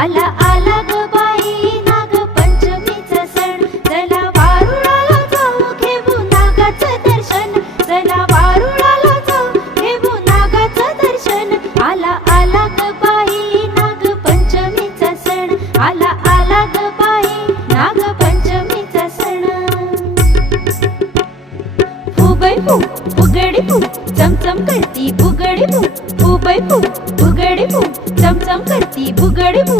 आला आला ग बाई नागपंचमीचा सण, चला वारुळाला जाऊ घेऊ नागाचं दर्शन, चला वारुळाला जाऊ घेऊ नागाचं दर्शन. आला आला ग बाई नागपंचमीचा सण, आला आला ग बाई नागपंचमीचा सण. फुगडी फू फुगडी फू चमचम करती फुगडी फू, फुगडी फू फुगडी फू चमचम करती फुगडी फू.